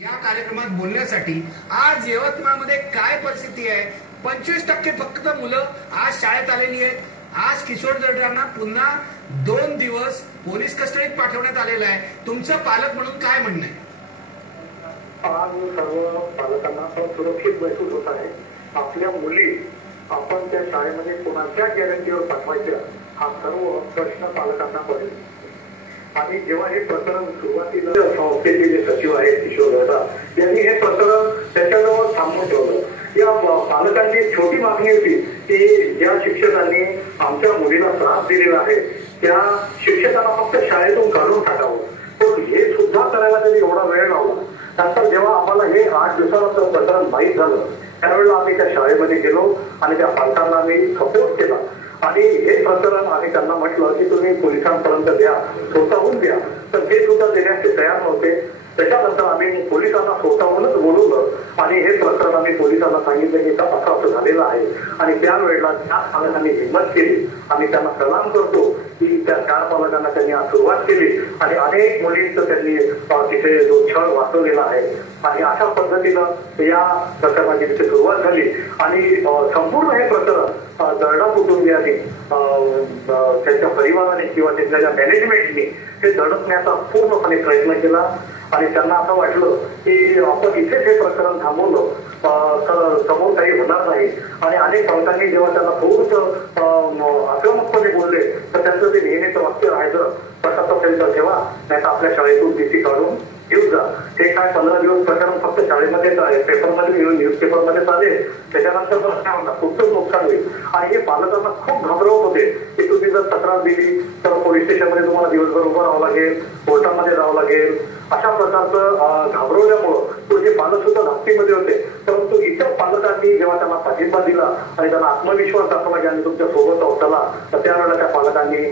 या कार्यक्रमात बोलण्यासाठी आज यवतमाळमध्ये काय परिस्थिती आहे। 25% फक्त मुलं आज शाळेत आलेली आहेत। आज किशोर दर्डांना पुन्हा 2 दिवस पोलीस कस्टडीत पाठवण्यात आलेलं आहे। तुमचं पालक म्हणून काय म्हणणं आहे? आज सर्व पालकांना सुरक्षित महसूस होत आहे। आपल्या मुली आपण त्या शाळेमध्ये कोणाच्या गॅरंटीवर पाठवायच्या हा सर्व प्रश्न पालकांना पडेल। आणि जेव्हा हे प्रकरण सुरुवातीला संस्थेचे जे सचिव आहेत किशोर दर्डा यांनी हे प्रकरण त्याच्याजवळ थांबवून ठेवलं। या पालकांची छोटी मागणी होती की ज्या शिक्षकांनी आमच्या मुलीला त्रास दिलेला आहे त्या शिक्षकांना फक्त शाळेतून काढून टाकावं, पण हे सुद्धा करायला त्यांनी एवढा वेळ लावला। नंतर जेव्हा आम्हाला हे 8 दिवसाचं प्रकरण माहीत झालं त्यावेळेला आम्ही त्या शाळेमध्ये गेलो आणि त्या पालकांना आम्ही सपोर्ट केला आणि हे प्रकरण आम्ही त्यांना म्हटलं की तुम्ही पोलिसांपर्यंत द्या, स्वतःहून द्या, तर ते सुद्धा देण्यास तयार नव्हते। त्याच्यानंतर आम्ही पोलिसांना स्वतःहूनच बोलवलं आणि हे प्रकरण आम्ही पोलिसांना सांगितलं की असं झालेलं आहे। आणि त्यावेळेला त्या पालकांनी हिंमत केली। आम्ही त्यांना सलाम करतो की त्या 4 पालकांना त्यांनी आज सुरुवात केली आणि अनेक मुलींचं त्यांनी तिथे जो छळ वाचवलेला आहे आणि अशा पद्धतीनं या प्रकरणाची तिथे सुरुवात झाली आणि संपूर्ण हे प्रकरण दर्डा कुटुंबियांनी त्यांच्या परिवाराने किंवा त्यांच्या मॅनेजमेंटनी हे दडपण्याचा पूर्णपणे प्रयत्न केला आणि त्यांना असं वाटलं की आपण इथेच हे प्रकरण थांबवलं तर समोर काही होणार नाही। आणि अनेक पालकांनी जेव्हा त्यांना थोडंसं आक्रमकपणे बोलले तर त्यांचं ते नेहमीचं वाक्य राहायचं, तसंच असेल तर ठेवा, नाही तर आपल्या शाळेतून टीसी काढून घेऊन जा। हे काय 15 दिवस प्रकरण फक्त शाळेमध्येच आहे, पेपरमध्ये न्यूजपेपरमध्ये चालेल, त्याच्यानंतर पण काय होणार, खूपच नुकसान होईल। आणि हे पालकांना खूप घाबरवत होते की तुम्ही जर तक्रार दिली तर पोलीस स्टेशनमध्ये तुम्हाला दिवसभर उभं राहावं लागेल, कोर्टामध्ये जावं लागेल, अशा प्रकारचं घाबरवल्यामुळं पुढे पालक सुद्धा धास्तीमध्ये होते। परंतु इतर पालकांनी जेव्हा त्यांना पाठिंबा दिला आणि त्यांना आत्मविश्वास दाखवला की आम्ही तुमच्या सोबत आहोत चला, तर त्यावेळेला त्या पालकांनी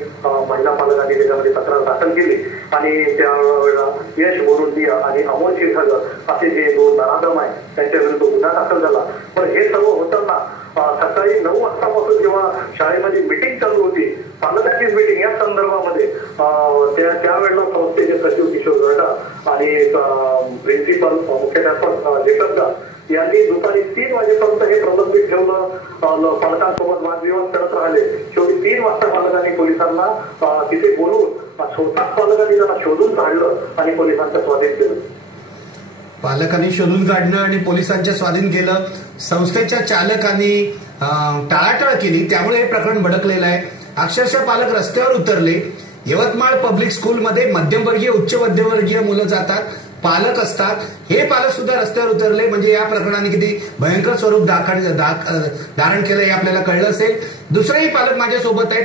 महिला पालकांनी त्याच्यामध्ये तक्रार दाखल केली आणि त्यावेळेला यश बोरुंदिया आणि अमोल क्षीरसागर असे जे 2 नराधम आहे त्यांच्या विरुद्ध गुन्हा दाखल झाला। पण हे सर्व होताना सकाळी 9 वाजतापासून जेव्हा शाळेमध्ये मीटिंग चालू होती, पालकांचीच मीटिंग या संदर्भामध्ये, त्यावेळेला संस्थेचे सचिव किशोर दर्डा आणि प्रिन्सिपल मुख्याध्यापक लेखकदास यांनी दुपारी 3 वाजेपर्यंत हे प्रलंबित ठेवलं, पालकांसोबत वादविवाद करत राहिले। शेवटी 3 वाजता पालकांनी पोलिसांना तिथे बोलवून स्वतः पालकांनी त्यांना शोधून काढलं आणि पोलिसांच्या स्वाधीन केलं। पालकांनी शोधून काढणं आणि पोलिसांच्या स्वाधीन केलं, संस्थेच्या चालकांनी टाळाटाळ केली, त्यामुळे हे प्रकरण भडकलेलं आहे। अक्षरशः पालक रस्त्यावर उतरले। यवतमाळ पब्लिक स्कूलमध्ये मध्यमवर्गीय उच्च मध्यमवर्गीय मुलं जातात, पालक असतात, हे पालक सुद्धा रस्त्यावर उतरले। म्हणजे या प्रकरणाने किती भयंकर स्वरूप धारण केलं हे आपल्याला कळलं असेल। दुसरेही पालक माझ्यासोबत आहेत।